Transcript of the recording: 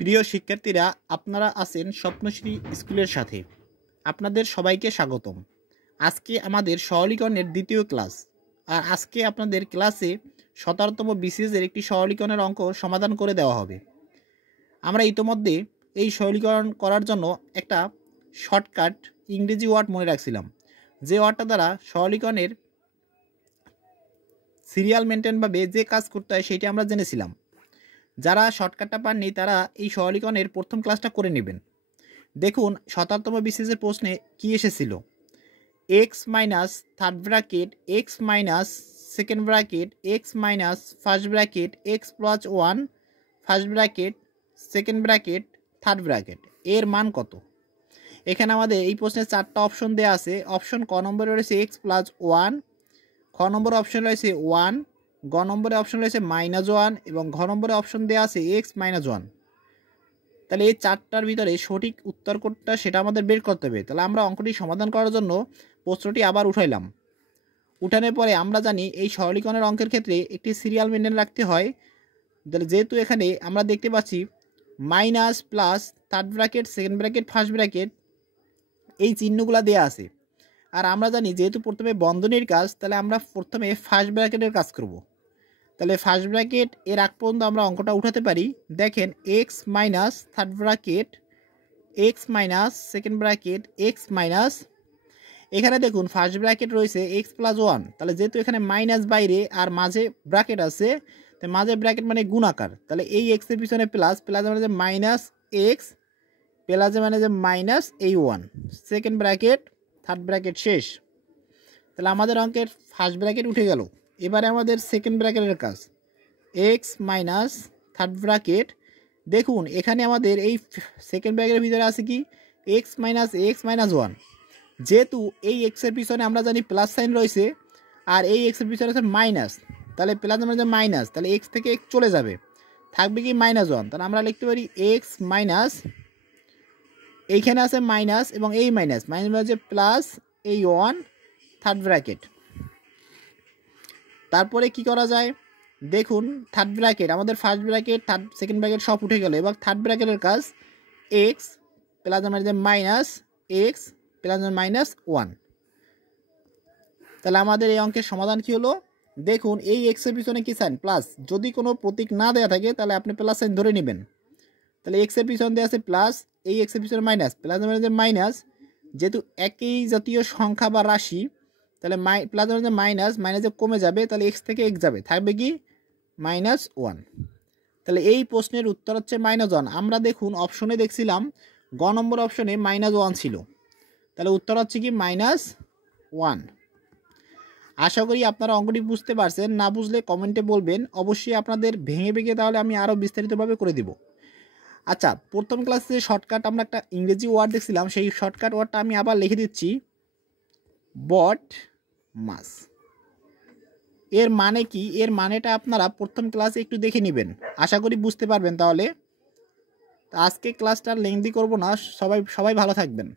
প্রিয় শিক্ষার্থীরা, আপনারা আছেন স্বপ্নশ্রী স্কুলের সাথে। আপনাদের সবাইকে স্বাগতম। আজকে আমাদের সরলীকরণের দ্বিতীয় ক্লাস। আর আজকে আপনাদের ক্লাসে 17তম বিসিএসের একটি সরলীকরণের অঙ্ক সমাধান করে দেওয়া হবে। আমরা ইতোমধ্যে এই সরলীকরণ করার জন্য একটা শর্টকাট ইংরেজি ওয়ার্ড মনে রাখছিলাম, যে ওয়ার্ডটা দ্বারা সরলীকরণের সিরিয়াল মেনটেনভাবে যে কাজ করতে হয় সেটি আমরা জেনেছিলাম। যারা শর্টকাটটা পাননি তারা এই সরলীকরণের প্রথম ক্লাসটা করে নেবেন। দেখুন 17তম বিসিএসের প্রশ্নে কি এসেছিল। X minus third bracket x minus second bracket x minus first bracket x plus one first bracket second bracket third bracket এর মান কত। এখানে আমাদের এই প্রশ্নে 4টা অপশন দেওয়া আছে। অপশন ক নম্বরে রয়েছে এক্স প্লাস ওয়ান, খ নম্বরে অপশন রয়েছে ওয়ান, গ নম্বরে অপশন রয়েছে -1 এবং ঘ নম্বরে অপশন দেওয়া আছে এক্স -1। তাহলে এই 4টার ভিতরে সঠিক উত্তর কোনটা সেটা আমাদের বের করতে হবে। তাহলে আমরা অঙ্কটি সমাধান করার জন্য প্রশ্নটি আবার উঠাইলাম। উঠানোর পরে আমরা জানি এই সরলীকরণের অঙ্কের ক্ষেত্রে একটি সিরিয়াল মেনটেন রাখতে হয়। তাহলে যেহেতু এখানে আমরা দেখতে পাচ্ছি minus plus third bracket second bracket first bracket এই চিহ্নগুলো দেওয়া আছে, আর আমরা জানি যেহেতু প্রথমে বন্ধনীর কাজ, তাহলে আমরা প্রথমে ফার্স্ট ব্র্যাকেটের কাজ করব। তাহলে ফার্স্ট ব্র্যাকেট এর আগ পর্যন্ত আমরা অঙ্কটা উঠাতে পারি। দেখেন x minus third bracket x minus second bracket x minus, এখানে দেখুন ফার্স্ট ব্র্যাকেট রয়েছে এক্স প্লাস ওয়ান। তাহলে যেহেতু এখানে মাইনাস বাইরে আর মাঝে ব্র্যাকেট আছে, তাই মাঝে ব্র্যাকেট মানে গুণাকার, তাহলে এই এক্সের পিছনে প্লাস, প্লাস মানে যে মাইনাস এক্স, প্লাসে মানে যে মাইনাস এই one, second bracket third bracket শেষ। তাহলে আমাদের অঙ্কের ফার্স্ট ব্র্যাকেট উঠে গেল। এবারে আমাদের সেকেন্ড ব্র্যাকেটের কাজ এক্স মাইনাস থার্ড ব্র্যাকেট। দেখুন এখানে আমাদের এই সেকেন্ড ব্র্যাকেটের ভিতরে আছে কি এক্স মাইনাস ওয়ান। যেহেতু এই এক্সের পিছনে আমরা জানি প্লাস সাইন রয়েছে আর এই এক্সের পিছনে আছে মাইনাস, তাহলে প্লাস মানে যে মাইনাস, তাহলে এক্স থেকে এক্স চলে যাবে, থাকবে কি -1। তাহলে আমরা লিখতে পারি এক্স মাইনাস, এইখানে আছে মাইনাস এবং এই মাইনাস মানে প্লাস এই ওয়ান থার্ড ব্র্যাকেট। তারপরে কি করা যায়, দেখুন থার্ড ব্র্যাকেট আমাদের first bracket third second bracket সব উঠে গেল। এবার থার্ড ব্র্যাকেটের কাজ এক্স প্লাস মানে যে minus x plus minus one. তাহলে আমাদের এই অঙ্কের সমাধান কি হলো, দেখুন এই এক্সের পিছনে কি সাইন প্লাস, যদি কোনো প্রতীক না দেওয়া থাকে তাহলে আপনি প্লাস সাইন ধরে নেবেন। তাহলে এক্সের পিছনে দেওয়া আছে প্লাস, এই এক্সের পিছনে মাইনাস, প্লাস মানে যে মাইনাস, যেহেতু একই জাতীয় সংখ্যা বা রাশি, তাহলে প্লাস মানে যে মাইনাস, মাইনাসে কমে যাবে, তাহলে এক্স থেকে এক্স যাবে, থাকবে কি -1। তাহলে এই প্রশ্নের উত্তর হচ্ছে -1। আমরা দেখুন অপশনে দেখছিলাম গ নম্বর অপশনে -1 ছিল, তাহলে উত্তর হচ্ছে কি -1। আশা করি আপনারা অঙ্কটি বুঝতে পারছেন। না বুঝলে কমেন্টে বলবেন, অবশ্যই আপনাদের ভেঙে ভেঙে তাহলে আমি আরও বিস্তারিতভাবে করে দিব। আচ্ছা, প্রথম ক্লাসে শর্টকাট আমরা একটা ইংরেজি ওয়ার্ড দেখছিলাম, সেই শর্টকাট ওয়ার্ডটা আমি আবার লিখে দিচ্ছি, বট মাস। এর মানে কি, এর মানেটা আপনারা প্রথম ক্লাসে একটু দেখে নেবেন, আশা করি বুঝতে পারবেন। তাহলে আজকে ক্লাসটা লেংদি করব না, সবাই ভালো থাকবেন।